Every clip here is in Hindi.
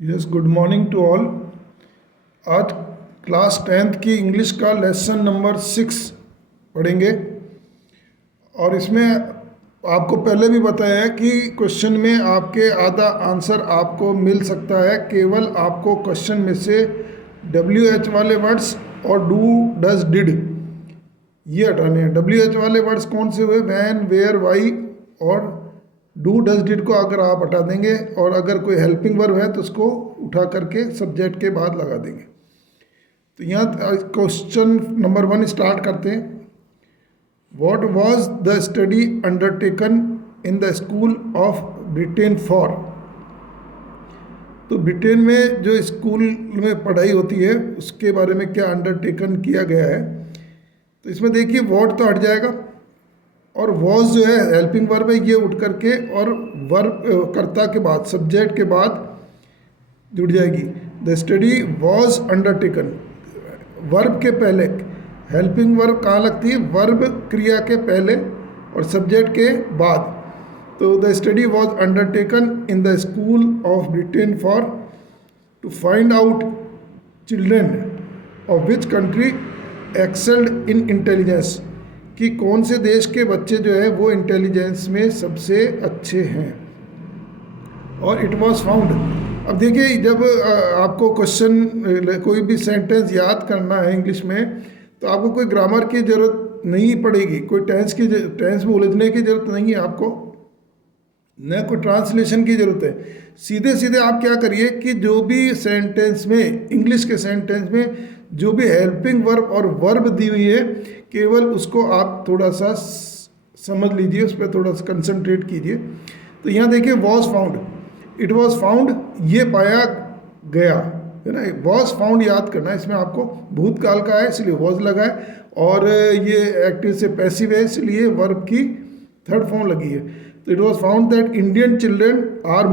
Yes, good morning to all. आज क्लास 10th की इंग्लिश का लेसन नंबर 6 पढ़ेंगे। और इसमें आपको पहले भी बताया है कि क्वेश्चन में आपके आधा आंसर आपको मिल सकता है। केवल आपको क्वेश्चन में से WH वाले वर्ड्स और डू डज डिड ये हटाने हैं। WH वाले वर्ड्स कौन से हुए? When, where, why. और डू डज डिड को अगर आप हटा देंगे और अगर कोई हेल्पिंग वर्ब है तो उसको उठा करके सब्जेक्ट के बाद लगा देंगे। तो यहाँ क्वेश्चन नंबर 1 स्टार्ट करते हैं। What was the study undertaken in the school of Britain for? तो ब्रिटेन में जो स्कूल में पढ़ाई होती है उसके बारे में क्या अंडरटेकन किया गया है। तो इसमें देखिए व्हाट तो हट जाएगा और वॉज जो है हेल्पिंग वर्ब है, ये उठ करके और वर्ब कर्ता के बाद सब्जेक्ट के बाद जुड़ जाएगी। The study was undertaken verb के पहले, हेल्पिंग वर्ब कहाँ लगती है? वर्ब क्रिया के पहले और सब्जेक्ट के बाद। तो the study was undertaken in the school of Britain for to find out children of which country excelled in intelligence, कि कौन से देश के बच्चे जो है वो इंटेलिजेंस में सबसे अच्छे हैं। और इट वॉज फाउंड। अब देखिए जब आपको क्वेश्चन कोई भी सेंटेंस याद करना है इंग्लिश में तो आपको कोई ग्रामर की ज़रूरत नहीं पड़ेगी, कोई टेंस में उलझने की ज़रूरत नहीं है आपको, न कोई ट्रांसलेशन की ज़रूरत है। सीधे सीधे आप क्या करिए कि जो भी सेंटेंस में, इंग्लिश के सेंटेंस में जो भी हेल्पिंग वर्ब और वर्ब दी हुई है केवल उसको आप थोड़ा सा समझ लीजिए, उस पर थोड़ा सा कंसंट्रेट कीजिए। तो यहाँ देखिए was found, it was found, ये पाया गया है ना। वॉज फाउंड याद करना है, इसमें आपको भूतकाल का है इसलिए वॉज लगा है और ये एक्टिव से पैसिव है इसलिए वर्ब की थर्ड फॉर्म लगी है। तो it was found that Indian children are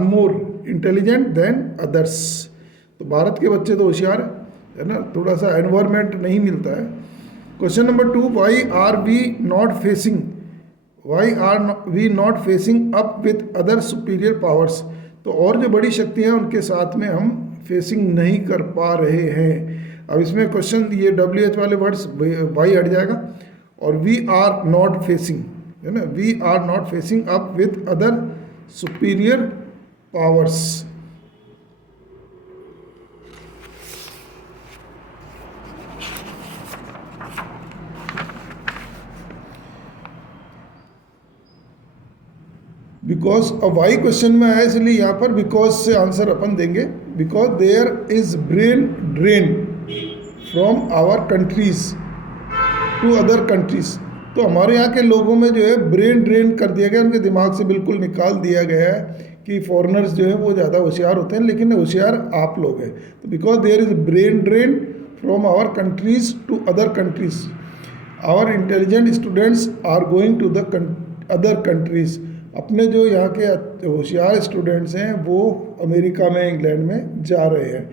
more intelligent than others. तो भारत के बच्चे तो होशियार है ना, थोड़ा सा एनवायरमेंट नहीं मिलता है। Question number 2, why are we not facing up with other superior powers? तो और जो बड़ी शक्तियाँ हैं उनके साथ में हम फेसिंग नहीं कर पा रहे हैं। अब इसमें क्वेश्चन ये WH वाले वर्ड्स वाई हट जाएगा और वी आर नॉट फेसिंग है ना, we are not facing up with other superior powers. Because अब वाई क्वेश्चन में आया इसलिए यहाँ पर बिकॉज से आंसर अपन देंगे। Because there is brain drain from our countries to other countries. तो हमारे यहाँ के लोगों में जो है ब्रेन ड्रेन कर दिया गया, उनके दिमाग से बिल्कुल निकाल दिया गया है कि फॉरेनर्स जो है वो ज़्यादा होशियार होते हैं, लेकिन होशियार आप लोग हैं। तो because there is brain drain from our countries to other countries, our intelligent students are going to the other countries. अपने जो यहाँ के होशियार स्टूडेंट्स हैं वो अमेरिका में, इंग्लैंड में जा रहे हैं।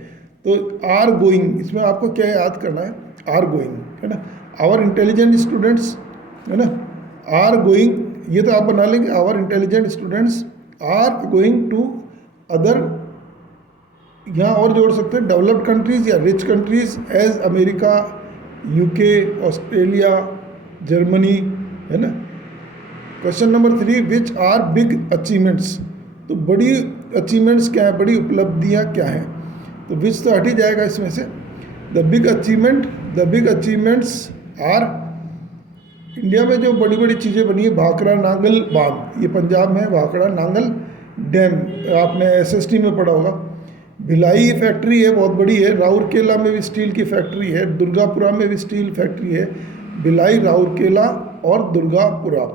तो आर गोइंग, इसमें आपको क्या याद करना है? आर गोइंग है ना, आवर इंटेलिजेंट स्टूडेंट्स है ना, आर गोइंग, ये तो आप बना लेंगे, our intelligent students are going to other, यहाँ और जोड़ सकते हैं डेवलप्ड कंट्रीज या rich countries as America, UK, Australia, Germany है ना। Question number 3, which are big achievements? तो बड़ी अचीवमेंट्स क्या है, बड़ी उपलब्धियाँ क्या हैं? तो विच तो हट ही जाएगा इसमें से। The big achievements are, India में जो बड़ी बड़ी चीज़ें बनी है, भाखड़ा नांगल बांध, ये पंजाब में है, भाखड़ा नांगल डैम, आपने SST में पढ़ा होगा। भिलाई फैक्ट्री है, बहुत बड़ी है। राउरकेला में भी स्टील की फैक्ट्री है, दुर्गापुरा में भी स्टील फैक्ट्री है। भिलाई, राउरकेला और दुर्गापुरा,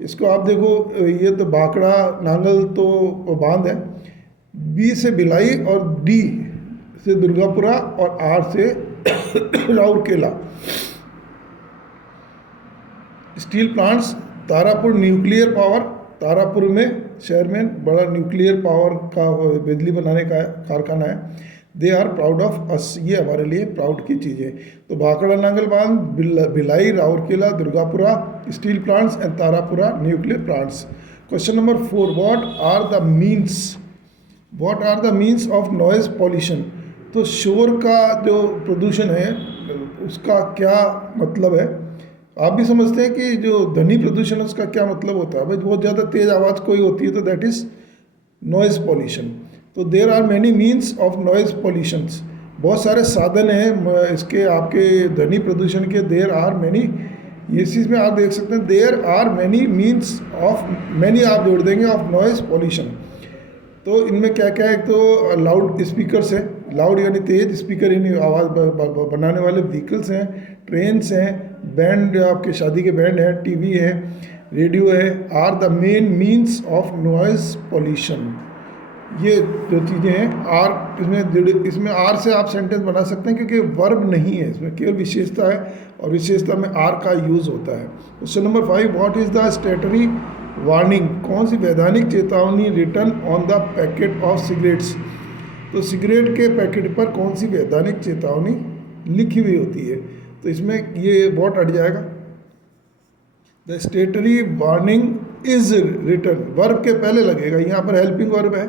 इसको आप देखो, ये तो भाखड़ा नांगल तो बांध है, B से भिलाई और D से दुर्गापुरा और R से Rourkela. Steel plants, Tarapur nuclear power, Tarapur में शहर में बड़ा न्यूक्लियर पावर का बिजली बनाने का कारखाना है। They are proud of us, ये हमारे लिए प्राउड की चीज़ है। तो भाखड़ा नांगल बांध, Bhilai, Rourkela, Durgapura steel plants and Tarapura nuclear plants. Question number 4, what are the means what are the means of noise pollution. तो शोर का जो प्रदूषण है उसका क्या मतलब है। आप भी समझते हैं कि जो ध्वनि प्रदूषण है उसका क्या मतलब होता है। भाई बहुत ज़्यादा तेज़ आवाज़ कोई होती है तो दैट इज़ नॉइज़ पॉल्यूशन। तो there are many means of noise pollutions. बहुत सारे साधन हैं इसके आपके ध्वनि प्रदूषण के। देर आर मैनी, ये चीज़ में आप देख सकते हैं there are many means of, many आप जोड़ देंगे ऑफ नॉइज़ पॉल्यूशन। तो इनमें क्या क्या है। एक तो लाउड स्पीकर्स है, लाउड यानी तेज स्पीकर यानी आवाज़ बनाने वाले व्हीकल्स हैं, ट्रेन्स हैं, बैंड आपके शादी के बैंड हैं, टीवी है, रेडियो है, are the main means of noise pollution. ये जो चीज़ें हैं आर, इसमें आर से आप सेंटेंस बना सकते हैं क्योंकि वर्ब नहीं है इसमें, केवल विशेषता है और विशेषता में आर का यूज़ होता है। Question number 5, what is the स्टेटरी warning. कौन सी वैधानिक चेतावनी return on the packet of cigarettes. तो सिगरेट के पैकेट पर कौन सी वैधानिक चेतावनी लिखी हुई होती है। तो इसमें ये व्हाट हट जाएगा। The स्टेटरी warning is return, verb के पहले लगेगा। यहाँ पर हेल्पिंग वर्ब है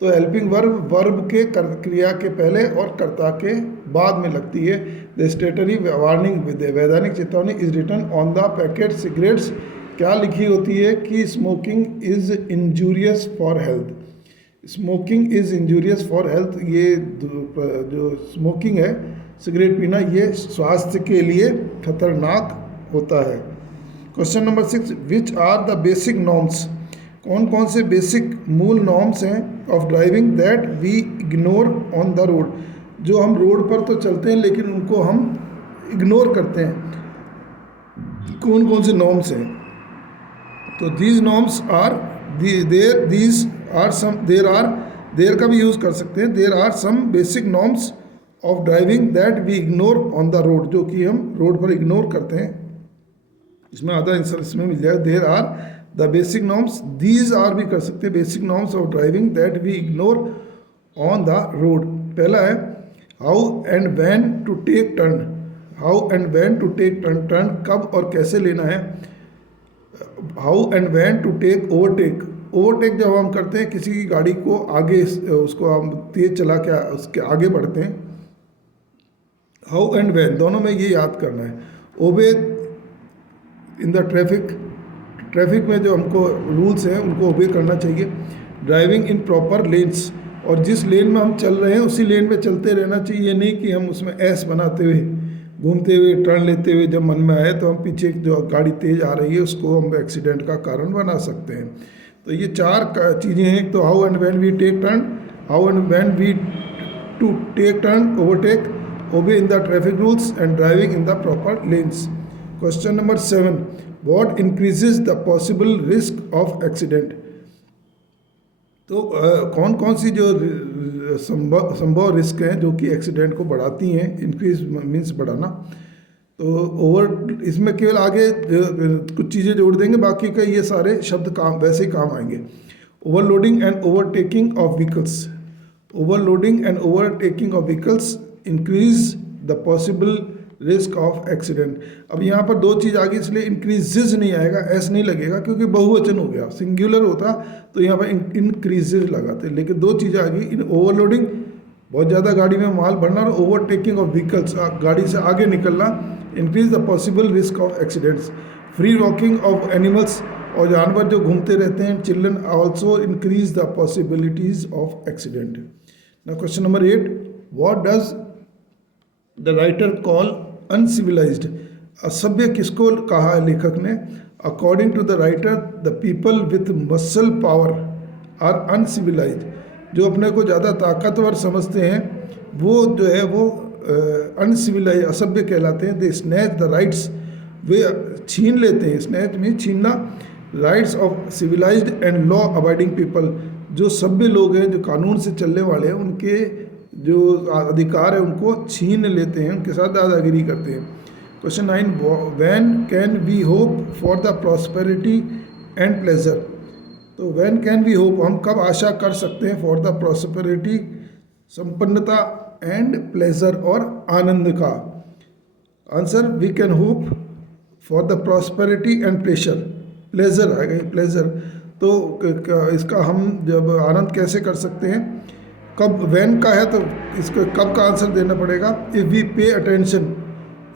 तो हेल्पिंग वर्ब के क्रिया के पहले और कर्ता के बाद में लगती है। द स्टेटरी वार्निंग वैधानिक चेतावनी is return on the packet cigarettes क्या लिखी होती है कि smoking is injurious for health. Smoking is injurious for health, ये जो स्मोकिंग है सिगरेट पीना ये स्वास्थ्य के लिए खतरनाक होता है। Question number 6, which are the basic norms. कौन कौन से बेसिक मूल नॉर्म्स हैं of driving that we ignore on the road. जो हम रोड पर तो चलते हैं लेकिन उनको हम इग्नोर करते हैं। कौन कौन से नॉर्म्स हैं। तो दीज नॉर्म्स आर देर का भी यूज़ कर सकते हैं। There are some basic norms of driving that we ignore on the road, जो कि हम रोड पर इग्नोर करते हैं। इसमें आधा आंसर इसमें मिल जाएगा। There are the basic norms, these are भी कर सकते हैं basic norms of driving that we ignore on the road. पहला है how and when to take turn. How and when to take turn, turn कब और कैसे लेना है। How and when to take overtake. Overtake जब हम करते हैं किसी की गाड़ी को आगे, उसको हम तेज चला के उसके आगे बढ़ते हैं। हाउ एंड व्हेन दोनों में ये याद करना है। ओबे इन द ट्रैफिक में जो हमको रूल्स हैं उनको ओबे करना चाहिए। ड्राइविंग इन प्रॉपर लेन्स, और जिस लेन में हम चल रहे हैं उसी लेन पे चलते रहना चाहिए। नहीं कि हम उसमें एस बनाते हुए घूमते हुए टर्न लेते हुए जब मन में आए तो हम पीछे जो गाड़ी तेज़ आ रही है उसको हम एक्सीडेंट का कारण बना सकते हैं। तो ये चार चीज़ें हैं। एक तो how and when we take turn, how and when we to take turn, overtake, obey in the traffic rules and driving in the proper lanes. Question number 7, what increases the possible risk of accident. तो कौन कौन सी जो संभव रिस्क हैं जो कि एक्सीडेंट को बढ़ाती हैं। इंक्रीज मीन्स बढ़ाना। तो इसमें केवल आगे कुछ चीज़ें जोड़ देंगे, बाकी का ये सारे शब्द काम वैसे ही काम आएंगे। Overloading and overtaking of vehicles. Overloading and overtaking of vehicles increase the possible risk of accident. अब यहाँ पर दो चीज़ आ गई इसलिए इंक्रीजेज नहीं आएगा, एस नहीं लगेगा क्योंकि बहुवचन हो गया। सिंगुलर होता तो यहाँ पर इंक्रीजेज लगाते, लेकिन दो चीज़ें आ गई। इन ओवरलोडिंग बहुत ज़्यादा गाड़ी में माल भरना, और ओवरटेकिंग ऑफ व्हीकल्स गाड़ी से आगे निकलना increase the possible risk of accidents. Free walking of animals, और जानवर जो घूमते रहते हैं, children also increase the possibilities of accident. Now question number 8, what does the writer call uncivilised. असभ्य किसको कहा है लेखक ने। According to the writer the people with muscle power are uncivilised. जो अपने को ज़्यादा ताकतवर समझते हैं वो जो है वो अनसिविलाइज असभ्य कहलाते हैं। दे स्नैच द राइट्स, वे छीन लेते हैं। स्नैच में छीनना। Rights of civilised and law abiding people. जो सभ्य लोग हैं, जो कानून से चलने वाले हैं, उनके जो अधिकार है उनको छीन लेते हैं, उनके साथ दादागिरी करते हैं। Question 9, when can we hope for the prosperity and pleasure. तो व्हेन कैन वी होप, हम कब आशा कर सकते हैं, फॉर द प्रॉस्पेरिटी संपन्नता, एंड प्लेजर और आनंद का। Answer, we can hope for the prosperity and pleasure. Pleasure आएगा, प्लेजर। तो इसका हम जब आनंद कैसे कर सकते हैं, कब व्हेन का है तो इसको कब का आंसर देना पड़ेगा, if we pay attention,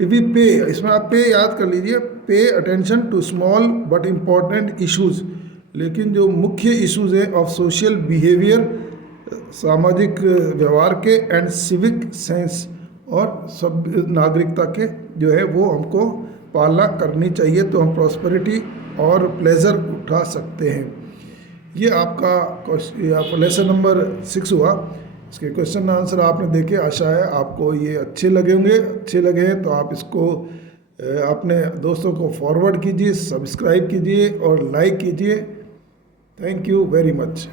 if we pay, इसमें आप पे याद कर लीजिए, pay attention to small but important issues, लेकिन जो मुख्य इश्यूज़ हैं ऑफ सोशल बिहेवियर, सामाजिक व्यवहार के, एंड सिविक सेंस, और सब नागरिकता के जो है वो हमको पालना करनी चाहिए, तो हम प्रॉस्पेरिटी और प्लेजर उठा सकते हैं। ये आपका लेसन नंबर 6 हुआ। इसके क्वेश्चन आंसर आपने देखे, आशा है आपको ये अच्छे लगे होंगे। अच्छे लगे हैं तो आप इसको अपने दोस्तों को फॉरवर्ड कीजिए, सब्सक्राइब कीजिए और लाइक कीजिए। Thank you very much.